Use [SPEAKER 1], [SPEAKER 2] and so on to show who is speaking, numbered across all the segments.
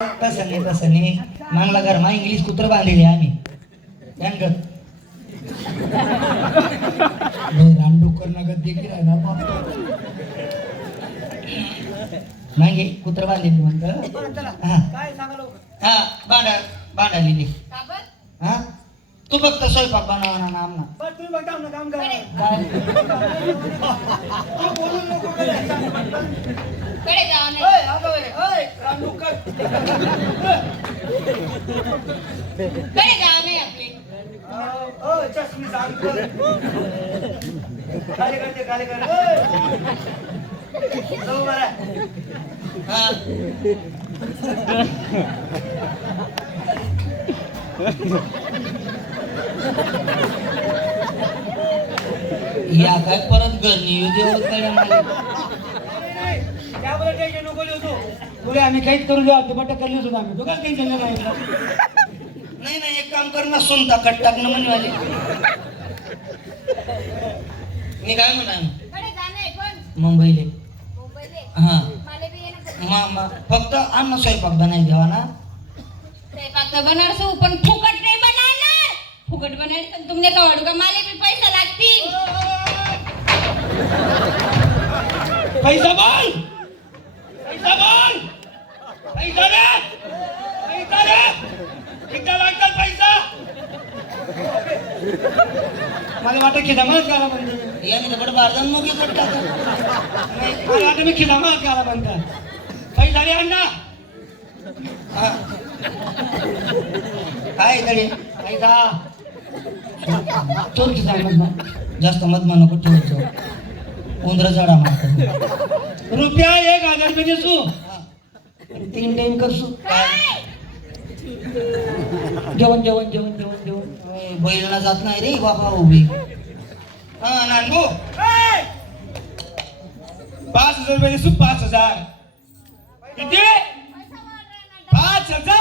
[SPEAKER 1] तसं नाही तसं नाही. मागला घरमा इंग्लिश कुत्र बांधलेले आम्ही. त्यांक
[SPEAKER 2] रामडोकर नगद देखील आहे ना
[SPEAKER 1] मागे कुत्र बांधलेली म्हणतं. हा. हा बांधा बांधा लिहिली.
[SPEAKER 3] का बरं?
[SPEAKER 1] हा? तू फक्त स्वयंपाक बनवा ना आमना.
[SPEAKER 4] बरं तुम्ही बघता ना काम करा.
[SPEAKER 1] काय?
[SPEAKER 4] तू बोलू नको कडे
[SPEAKER 3] कडे जावा नाही
[SPEAKER 4] ओय अगं बरे ओय
[SPEAKER 3] रामडुक्करकडे जावा नाही आपले.
[SPEAKER 4] ओ चष्मी सांग खाली करते खाली कर. ओय. जाऊ बरं.
[SPEAKER 1] हा. या काय परत येऊ देऊ कडे मला
[SPEAKER 4] त्याबद्दल टेन्शन नको लिहू तू. पुढे आम्ही काहीच करू द्या ते बट्ट करलीच होतो आम्ही. तो काय टेन्शन नाही
[SPEAKER 1] नाही नाही एक काम कर ना सोनता कट टाक ना म्हणे वाली मी काय म्हणा मुंबईले.
[SPEAKER 3] मुंबईले?
[SPEAKER 1] हा.
[SPEAKER 3] मला बी येणं
[SPEAKER 1] मा मा फक्त अन्न स्वयंपाक बनाय देवा ना.
[SPEAKER 3] स्वयंपाक तर पण फुकट फुकट बनायला तर तुमने का वाढू का? मला बी पैसा लागतील.
[SPEAKER 4] पैसा बोल. पैसा बोल. पैसा रे पैसा रे किती लागतात पैसा. मला वाटतं खिदामत करा म्हणजे
[SPEAKER 1] याने तर बड बारदान मोगी कट टाक
[SPEAKER 4] मला वाटतं मी खिदामत करा म्हणता पैसा रे अण्णा.
[SPEAKER 1] हा. काय तरी?
[SPEAKER 4] पैसा. चोर
[SPEAKER 1] जास्त मधमा नको ठेवायचं उंदर झाडा मारतो
[SPEAKER 4] रुपया एक हजार रुपये देसू. तीन टाइम करसू. जेवण जेवण जेवण जेवण जेवण.
[SPEAKER 1] बैलना जात नाही रे बाबा उभी. हा नानबू.
[SPEAKER 4] पाच हजार रुपये देसू पाच हजार. किती? पाच हजार.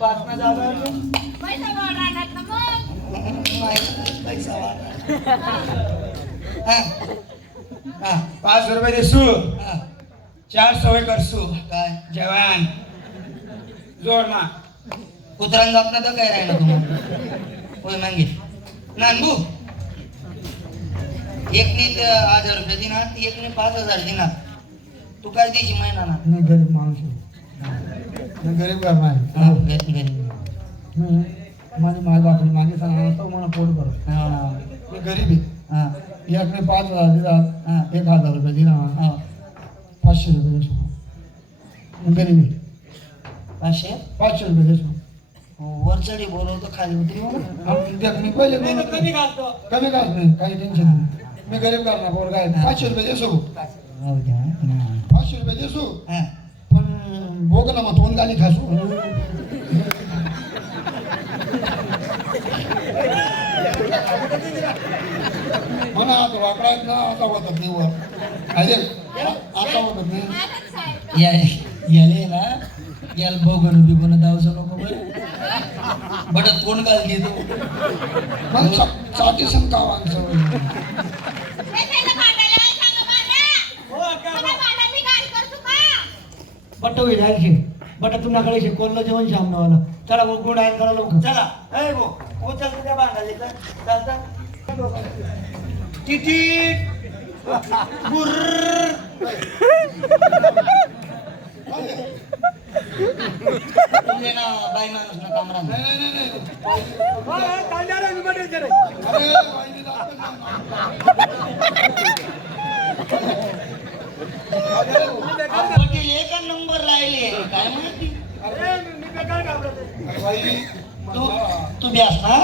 [SPEAKER 1] पाच ना
[SPEAKER 3] ना.
[SPEAKER 1] हा. हा,
[SPEAKER 4] रुपये देसू. चार सवय करसू.
[SPEAKER 1] काय?
[SPEAKER 4] जेवण. जोडना
[SPEAKER 1] कुत्र्यानं जात ना तर काय राहिलं तुम्हाला होय मागे. नानबू. एकने त हजार रुपये दिनात एकने पाच हजार दिनात. तू काय द्यायची महिना ना?
[SPEAKER 2] गरीब माणूस गरीब करणार आहे.
[SPEAKER 1] हा, घरी घरी
[SPEAKER 2] माझी माझ्या बापडी मागे सांगणार तो मला पोट करत
[SPEAKER 1] हा,
[SPEAKER 2] मी गरीब आहे.
[SPEAKER 1] हा,
[SPEAKER 2] याकडे पाच हजार दिला
[SPEAKER 1] हा.
[SPEAKER 2] एक हजार रुपये दिला.
[SPEAKER 1] हा.
[SPEAKER 2] पाचशे रुपये मी गरीब आहे.
[SPEAKER 1] पाचशे?
[SPEAKER 2] पाचशे रुपये देतो.
[SPEAKER 1] वरचढी बोलवतो खाली उतरी
[SPEAKER 2] पहिले.
[SPEAKER 4] कमी घालतो.
[SPEAKER 2] कमी काच नाही काही टेन्शन नाही. मी गरीब करणार पोर काय पाचशे रुपये देसो
[SPEAKER 1] हा.
[SPEAKER 2] पाचशे रुपये देसो भोग ना मग तोंड गाणी खासू. म्हणा आता वाकडा ना आता होतात वर. अरे आता होतात नाही.
[SPEAKER 1] याले ना याला बघून बिघून दावसं नको बरं. बट कोण घाल घेतो
[SPEAKER 2] मग चा- चाटी समकावा सवय
[SPEAKER 3] पैसाला भांडायला आहे सांगा मला
[SPEAKER 4] हो का
[SPEAKER 3] मला भांडा मी घाण करतो का
[SPEAKER 4] बट्ट होईल आहे बट तुमच्याकडे शिकवलं जेवण शामनावाला चला भाऊ गुड आहे करा लवकर. चला. ए भाऊ उचल त्या बांधाले का चालतं टिटी
[SPEAKER 1] तुमले ना बाई माणूस ना कामरा
[SPEAKER 2] नाही नाही नाही नाही
[SPEAKER 4] अरे
[SPEAKER 2] अरे वाहिनी दाखव ना.
[SPEAKER 1] पटेल एका नंबर राहिले काय माहिती
[SPEAKER 2] वाहिनी,
[SPEAKER 1] तू तू ब्यास ना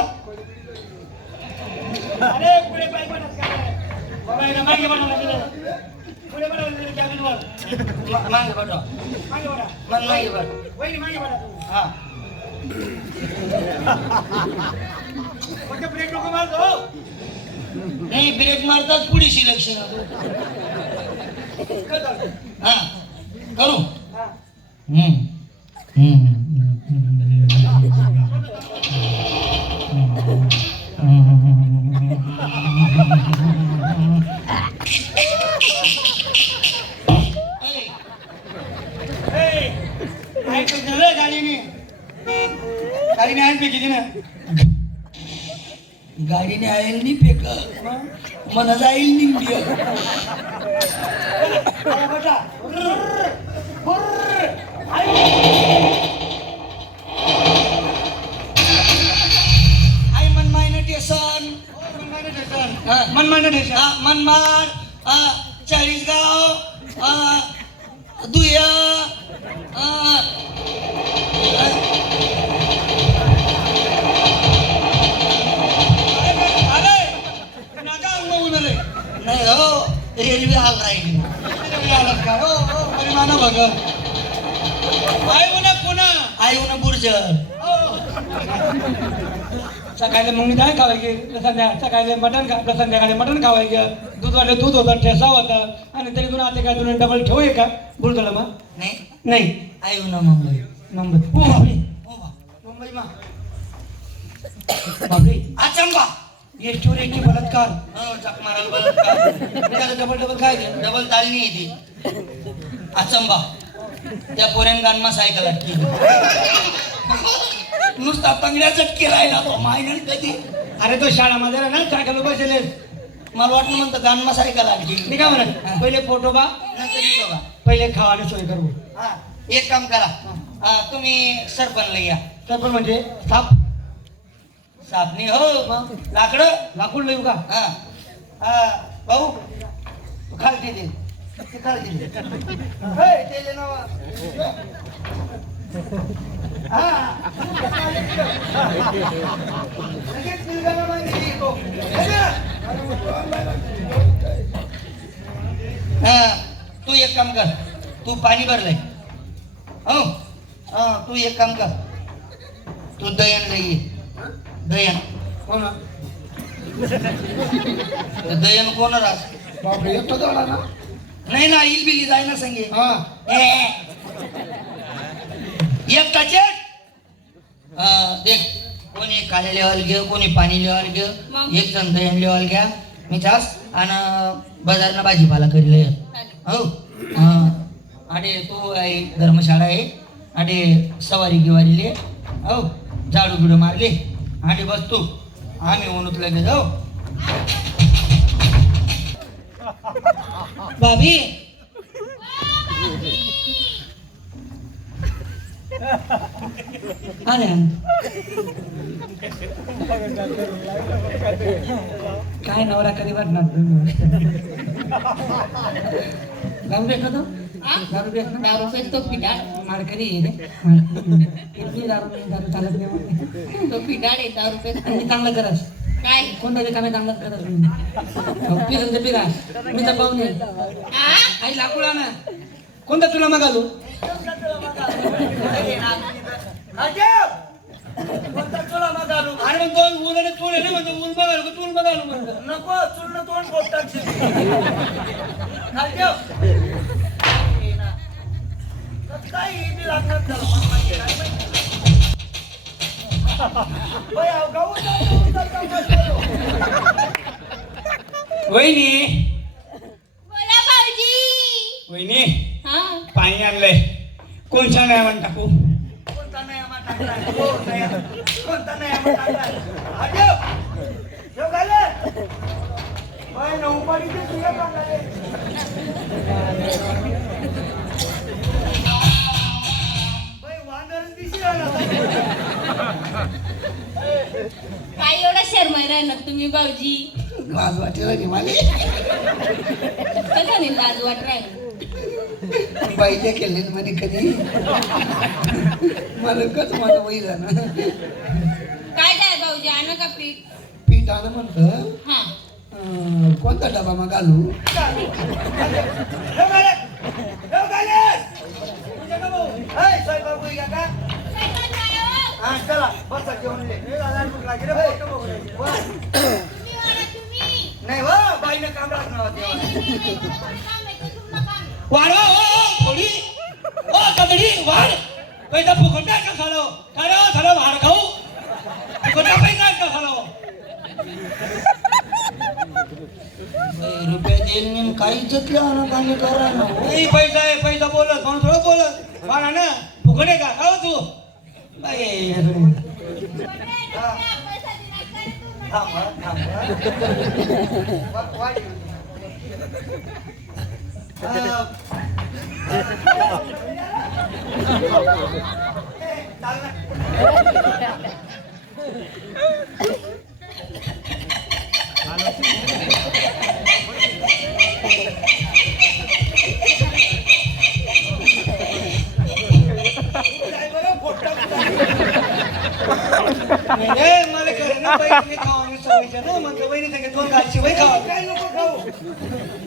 [SPEAKER 4] अरे पुढे पाय पडत काय बाबा इथं मागे पडा लागले पुढे पडा लागले कॅबिनवर
[SPEAKER 1] मा- मागे बटो
[SPEAKER 4] मागे पडा
[SPEAKER 1] मन मागे बट
[SPEAKER 4] वहिनी मागे पडा तुम्ही
[SPEAKER 1] हा
[SPEAKER 4] फक्त ब्रेक नको मारतो
[SPEAKER 1] नाही ब्रेक मारतात पुढे सिलेक्शन हा. करू हम्म हम्म
[SPEAKER 4] Hey! नाही तर झालं गाडीने गाडीने पे किती ना
[SPEAKER 1] गाडीने आईल नी फेक मला जाईल निघली.
[SPEAKER 4] आई. मनमानी ठेसन.
[SPEAKER 1] हा.
[SPEAKER 4] मनमानी ठेसन.
[SPEAKER 1] हा, मनमाड चाळीसगाव दुया नाही हो रेल्वे हाल राहिली?
[SPEAKER 4] हो, हो, परिमाणं बघा. आई म्हणा पुन्हा.
[SPEAKER 1] आई उन बुर्जर
[SPEAKER 4] सकाळी मग काय खावायचे संध्या सकाळी मटण खा संध्याकाळी मटण खावायचं. दूध वाटलं दूध होतं ठेसा होता. आणि तरी तुला आता काय तुला डबल ठेवू का बुलतोला मग?
[SPEAKER 1] नाही.
[SPEAKER 4] नाही.
[SPEAKER 1] आई उन मुंबई.
[SPEAKER 4] मुंबई.
[SPEAKER 1] हो बा.
[SPEAKER 4] मुंबई मा. बापरे.
[SPEAKER 1] आचंबा.
[SPEAKER 4] एसटीवर एसटी बलात्कार.
[SPEAKER 1] हो चाक मारायला बलात्कार.
[SPEAKER 4] डबल डबल काय
[SPEAKER 1] डबल तालनी येते आचंबा. त्या पोऱ्यान गानमा सायकल अटकी नुसता पंगड्या चटके राहिला तो. मायनं कधी?
[SPEAKER 4] अरे तो शाळामध्ये ना सायकल बसलेस
[SPEAKER 1] मला वाटलं म्हणतं गानमा सायकल अटकी
[SPEAKER 4] मी काय म्हणत पहिले फोटो बा.
[SPEAKER 1] नंतर बघा
[SPEAKER 4] पहिले खावाने सोय करू.
[SPEAKER 1] हा एक काम करा. तुम्ही सरपणला या.
[SPEAKER 4] तर पण म्हणजे? साप?
[SPEAKER 1] सापणी हो लाकडं
[SPEAKER 4] लाकूड लिहू का
[SPEAKER 1] हा हा भाऊ तू खालती दे ते खालती दे ते ले नावा. हा. लगेच निघाला तो. हे ना. तू एक काम कर तू पाणी भरलंय हो हा तू एक काम कर तू दयन लई. दयन.
[SPEAKER 4] हो ना
[SPEAKER 1] दयन कोण रास
[SPEAKER 2] बापरे एकटा झाला ना?
[SPEAKER 1] नाही ना इल बिली जाय ना संगे.
[SPEAKER 2] हा.
[SPEAKER 1] एक टाचेट देख कोणी काळे लेवाल घे कोणी पाणी लेवाल घे? एक जण दह्यान लेवाल घ्या. मी जास आणि बाजारनं भाजीपाला करील. हो. आणि तो आहे धर्मशाळा आहे. आणि सवारी गिवारीले. हो. झाडू बिडू मारले. आणि बस तू. आम्ही म्हणून लगे जाऊ.
[SPEAKER 4] भाभी. आले काय नवरा कधी वाटणार दारू दे
[SPEAKER 3] का
[SPEAKER 4] दारू
[SPEAKER 3] दारू पेत तो पिडाळ
[SPEAKER 4] मारकरी रे किती दारू दारू चालत नाही म्हणते.
[SPEAKER 3] तो पिडाळ आहे दारू पेत
[SPEAKER 4] चांगलं करस
[SPEAKER 3] काय
[SPEAKER 4] कोणता रिकामे चांगलं करस पिरन ते पिरा मी तर पाहुणे आई लाकूड ना कोणता तुला मग घालू अरे मग दोन ऊन आणि चूल आहे ना म्हणतो ऊन बघाल का चूल बघाल म्हणतो
[SPEAKER 1] नको चुलनं तोंड बोट
[SPEAKER 4] वहिनी
[SPEAKER 3] बोला भाऊजी
[SPEAKER 4] वहिनी
[SPEAKER 3] हा
[SPEAKER 4] पाणी आणलंय कोणच्या नाही टाकू
[SPEAKER 1] कोणता नाही आम्हा टाकलाय? हो, नाही आम्हा. कोणता नाही आम्हा टाकलाय? हा, ठेव. ठेव खाली. बाई, नऊपारीचे तुझ्या बांगाले.
[SPEAKER 3] काय एवढा शर्माय राहणार तुम्ही भाऊजी?
[SPEAKER 2] लाज वाटेल आणि मला.
[SPEAKER 3] कसं नाही लाज वाट राहिलं?
[SPEAKER 2] बाईच्या केले म्हणे कधी. मला कच माझं वैल ना.
[SPEAKER 3] काय काय भाऊजी? आणा का पीठ?
[SPEAKER 2] पीठ आणं म्हणतं
[SPEAKER 3] हा.
[SPEAKER 2] अं, कोणता डबा मग घालू
[SPEAKER 1] चला, बसा
[SPEAKER 3] वाढा, तुम्ही.
[SPEAKER 1] नाही हो बाईनं काम राखणार.
[SPEAKER 4] वाढ ओ, ओ, थोडी. ओ कदडी वाढ. पैसा फुकट आहे का सालो काय रे साला वाढ खाऊ. फुकट पैसा का सालो
[SPEAKER 1] रुपया देईल नी काही करा ना
[SPEAKER 4] नाही पैसा आहे पैसा बोलत म्हणून थोडं बोलत. बाळा ना. फुकट आहे का? हो तू. बाई, इकडे. थांब हा, थांब हा.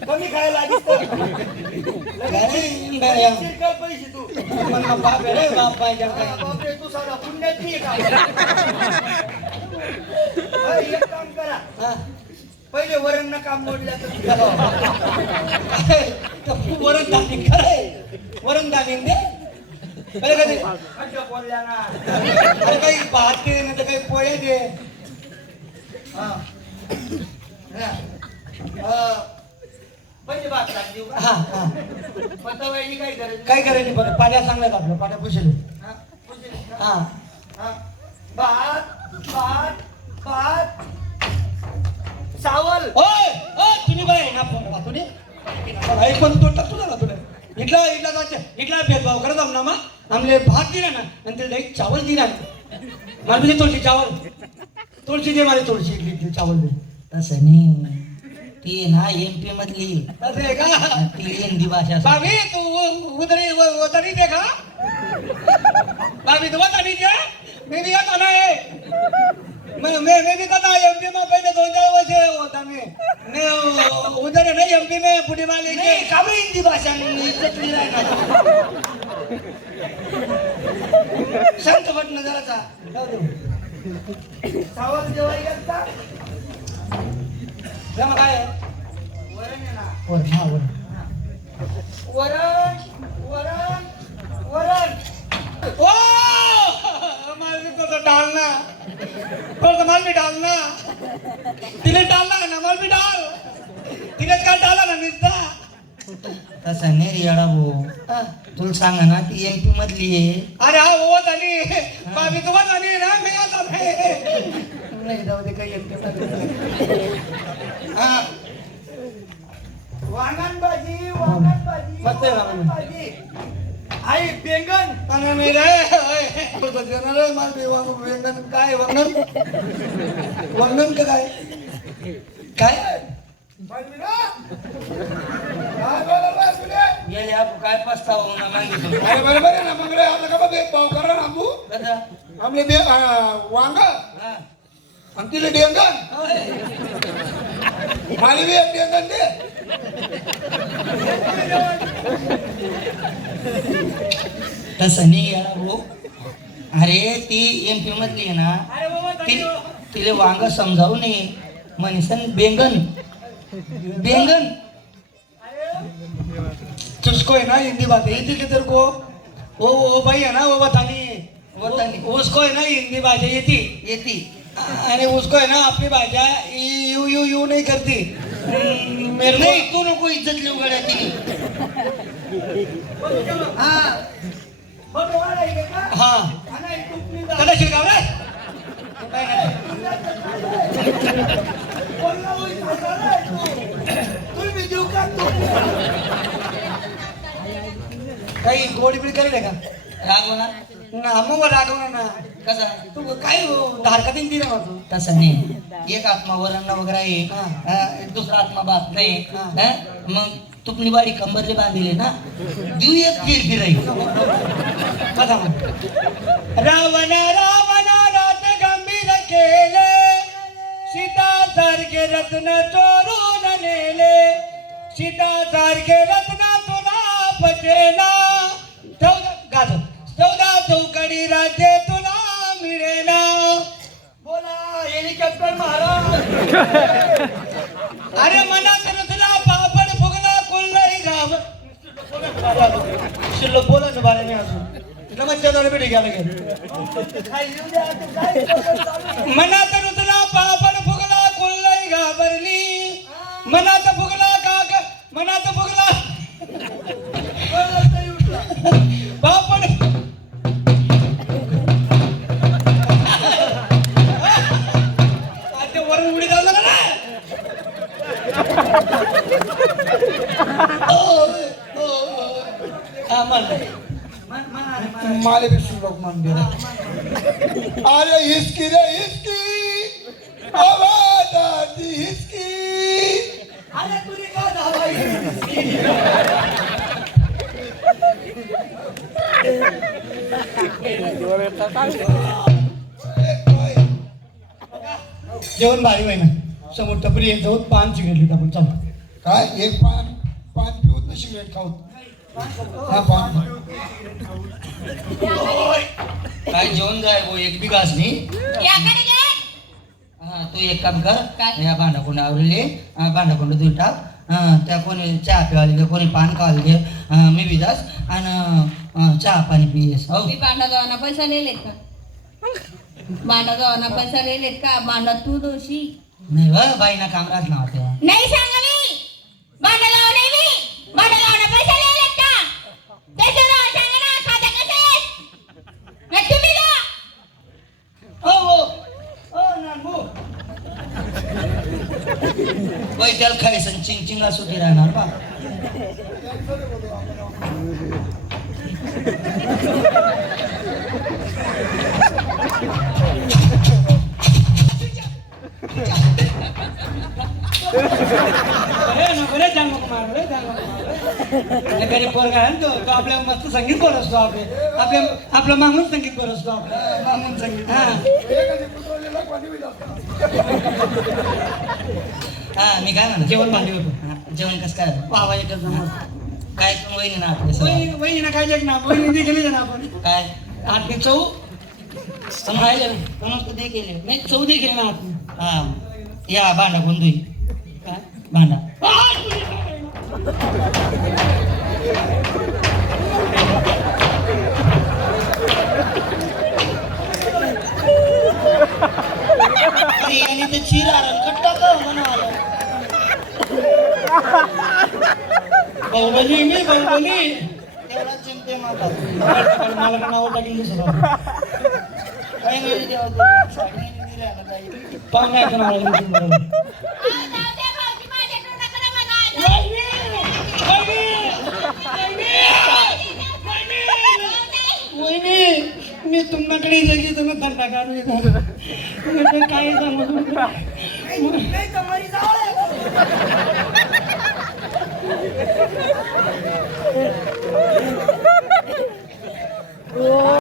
[SPEAKER 4] कमी खायला पैसे तू. बाप रे, बाप पाहिजे तू साधा पुण्याची एक काम करा. हा. पहिले वरण काम मोडल्या वरण दाणे खरंय वरण दाणे दे. अरे कधी? खड्डा पोरल्या ना. अरे काही भात नाही तर काही पोळे दे. हा. हा. भात टाक देऊ? पतावळी काय करायचं काय करायची बरं पाड्या चांगल्यात आपलं पाड्या पुशेल. हा पुशेल? हा. हा. भात भात भात. सावल ओय ओय तुम्ही बाय ना फोन तुम्ही. ऐकून तो टाकतो ना तुला. इथला इथला जायचं इथला भेदभाव करत आम ना मग. आमले भात दिला ना आणि त्याला एक चावल दिला. मला म्हणजे तुळशी चावल. तुळशी दे मला तुळशी इडली चावल दे.
[SPEAKER 1] तसं नाही. ती ना एम पी मधली.
[SPEAKER 4] आहे का?
[SPEAKER 1] ती हिंदी भाषा
[SPEAKER 4] भाभी तू उ- उधरी उ- उधरी देखा भाभी तू बतानी क्या मैं भी आता ना है मैं मैं मैं भी कहता एमपी में पहले दो चार वर्ष होता मैं. मैं उधर है ना एमपी में वाले के
[SPEAKER 1] नाही का बरं हिंदी भाषा इज्जतली राहणार. शांत वाटणं जराचा सावल जेवाय गेलता
[SPEAKER 4] जमा काय?
[SPEAKER 1] वरण आहे ना
[SPEAKER 4] वर हा वर
[SPEAKER 1] वरण वरण वरण.
[SPEAKER 4] ओ! माल को तो डालना. तो माल भी डालना. तिने डालना ना माल भी डाल तिने काय डाला ना निस्ता
[SPEAKER 1] तसं नाही रे येडा भाऊ. तुला सांगा ना ती एम पी मधली आहे.
[SPEAKER 4] अरे हा वो झाली भाभी तू झाली ना मी आता नाही
[SPEAKER 1] नाही जाऊ दे काही एकटे हा. वांगण भाजी वांगण भाजी
[SPEAKER 4] मस्त आहे वांगण.
[SPEAKER 1] भाजी आई बेंगन.
[SPEAKER 4] आणि मी रे माल बी वांग व्यंगन काय वंगन का काय? काय?
[SPEAKER 1] गेले काय पस्तावा होणार मागितलं.
[SPEAKER 2] अरे बरोबर आहे ना. मग रे आता का बघ एक भाव करा ना आंबू
[SPEAKER 1] कसं
[SPEAKER 2] आमले बे वांग.
[SPEAKER 1] हा.
[SPEAKER 2] आणि तिला डेंगन मला बी एक डेंगन दे.
[SPEAKER 1] तसं नाही भाऊ. अरे ती एम पी मधली आहे ना ती तिले वांग समजावू नये. म्हणसन बेंगन. बेंगन.
[SPEAKER 4] तुझको है ना हिंदी बात है येती की तेरे को वो वो भाई है ना वो बतानी
[SPEAKER 1] बतानी।
[SPEAKER 4] उसको है ना हिंदी भाषा येती
[SPEAKER 1] येती
[SPEAKER 4] अरे उसको है ना अपनी भाषा यू यू यू नहीं करती। मेरे को
[SPEAKER 1] नाही तू नको इज्जत लिहू गड्या तिने हा।
[SPEAKER 4] हाँ। कदा शिरगाव रे काही गोडी बिडी करेल का?
[SPEAKER 1] रागवणार
[SPEAKER 4] ना मग रागवणार ना.
[SPEAKER 1] कसा?
[SPEAKER 4] तू काय धारका दिन दिला तू?
[SPEAKER 1] तसं नाही. एक आत्मा वरण वगैरे आहे दुसरा आत्मा बात नाही? मग तुपणी बाडी कंबरले बांधिले ना देऊ एक फिर फिराई
[SPEAKER 4] म्हण. रावण रावण रात गंभीर केले. सीता सारखे रत्न चोरून नेले. सीता सारखे रत्न पटेना चौदा गाज चौदा चौकडी राज्य तुला मिळेना बोला हेलिकॉप्टर महाराज. अरे मनात रचला पापड फुगला कुल्लई गाव. शिल्लक बोला ना बारे अजून. दोन पिढी घ्यायला गेलो. मनात रुतला पापड फुगला कुल्लई घाबरली मनात
[SPEAKER 2] माले विष्णू लोक मंदिर अरे हिसकी रे हिसकी दादी हिसकी
[SPEAKER 4] अरे तुझी का जेवण भारी होईना समोर टपरी येत जाऊन पान सिगरेट आपण चला
[SPEAKER 2] काय? एक पान पान पिऊत ना सिगरेट खाऊत? हा पान.
[SPEAKER 1] काय जेवण जाय भाऊ? एक बी घास नाही?
[SPEAKER 3] घे.
[SPEAKER 1] हा तू एक काम कर.
[SPEAKER 3] काय?
[SPEAKER 1] या भांडा कोंड आवरले. भांडा कोंड धुवून टाक. त्या कोणी चहा प्यावाले दे कोणी पान खावाले दे मी बी जास. आणि चहा पाणी पियेस. हो.
[SPEAKER 3] मी भांडा जावाना पैसा लिहिलेत का? भांडा जावाना पैसा लिहिलेत का? भांडा तू दोषी.
[SPEAKER 1] नाही व बाईना काम राहत ना तेव्हा
[SPEAKER 3] नाही सांगा मी भांडा लावा नाही मी भांडा लावना पैसा लिहिलेत का पैसे लावा सांगा ना खाता कसं आहे नाही तुम्ही द्या
[SPEAKER 4] हो हो हो नानू
[SPEAKER 1] बाई त्याला खायचं चिंग चिंगा सुटी राहणार बा
[SPEAKER 4] मारू. घरी पोरगा आहे ना तो तो आपल्या मस्त संगीत बोल असतो आपले. आपल्या आपलं मागून संगीत बोल असतो आपलं. मागून संगीत हा.
[SPEAKER 1] हा मी काय म्हणतो
[SPEAKER 4] जेवण भांडी होतं.
[SPEAKER 1] जेवण कसं काय
[SPEAKER 4] वा वा एकच नंबर.
[SPEAKER 1] काय वहिनी ना आपल्या
[SPEAKER 4] वहिनी. वहिनी ना काय ना वहिनी गेली ना आपण.
[SPEAKER 1] काय?
[SPEAKER 4] आठवी चौ
[SPEAKER 1] समजायला समजतो ते केले.
[SPEAKER 4] नाही चौदी गेली ना आठवी
[SPEAKER 1] हा. या भांडा कोण
[SPEAKER 4] काय
[SPEAKER 1] म्हणाला
[SPEAKER 4] बाहुबली मी बाहुबली.
[SPEAKER 1] मारतात
[SPEAKER 4] पण मला नाव टाकली
[SPEAKER 1] देवा ते साडी दिली आहे ना ताई.
[SPEAKER 4] पाहून नाही ऐकून आलं मी तुम्हाला.
[SPEAKER 3] आ, जाऊ द्या भाऊजी, माझ्या तोंडाकडे बघा.
[SPEAKER 4] मी तुमच्याकडे जगी तुम्ही धंदा काढू येतो. काय सांगू